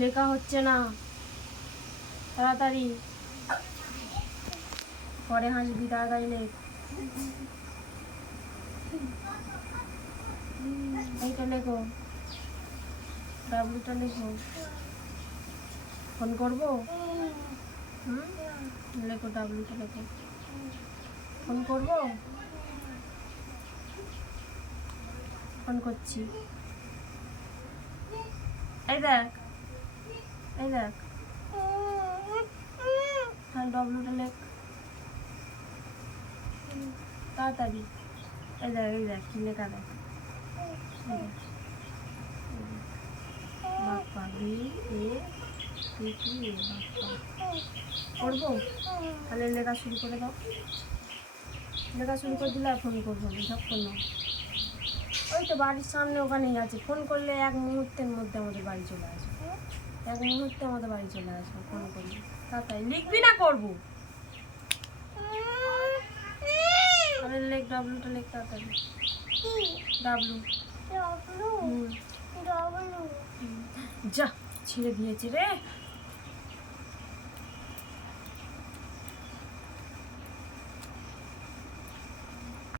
লেখ হচ্ছে না। তাড়াতাড়ি। পরে হাসবি, তাড়াতাড়ি লেখ। এইটা লেখো। ডাব্লুটা লেখো। ফোন করব? হুম? লেখো, ডাব্লুটা লেখো। ফোন করব? ফোন করছি। এই দেখ এই দেখ। হ্যাঁ ডব্লুটা লেখ। তাড়াতাড়ি। এই দেখ এই দেখ, কি লেখা দেখ। বাপ্পা করব? তাহলে লেখা শুরু করে দাও। লেখা শুরু করে দিলে আর ফোন করব না সব ফোন ওই তো বাড়ির সামনে ওখানেই আছে। ফোন করলে এক মুহূর্তের মধ্যে আমাদের বাড়ি চলে আসবে। এক মুহূর্তে আমাদের বাড়ি চলে আসবে ফোন করলে। তাড়াতাড়ি লিখবি না করব? লেখ ডাব্লুটা লেখ তাড়াতাড়ি। ডাব্লু। যা ছিঁড়ে দিয়েছে রে।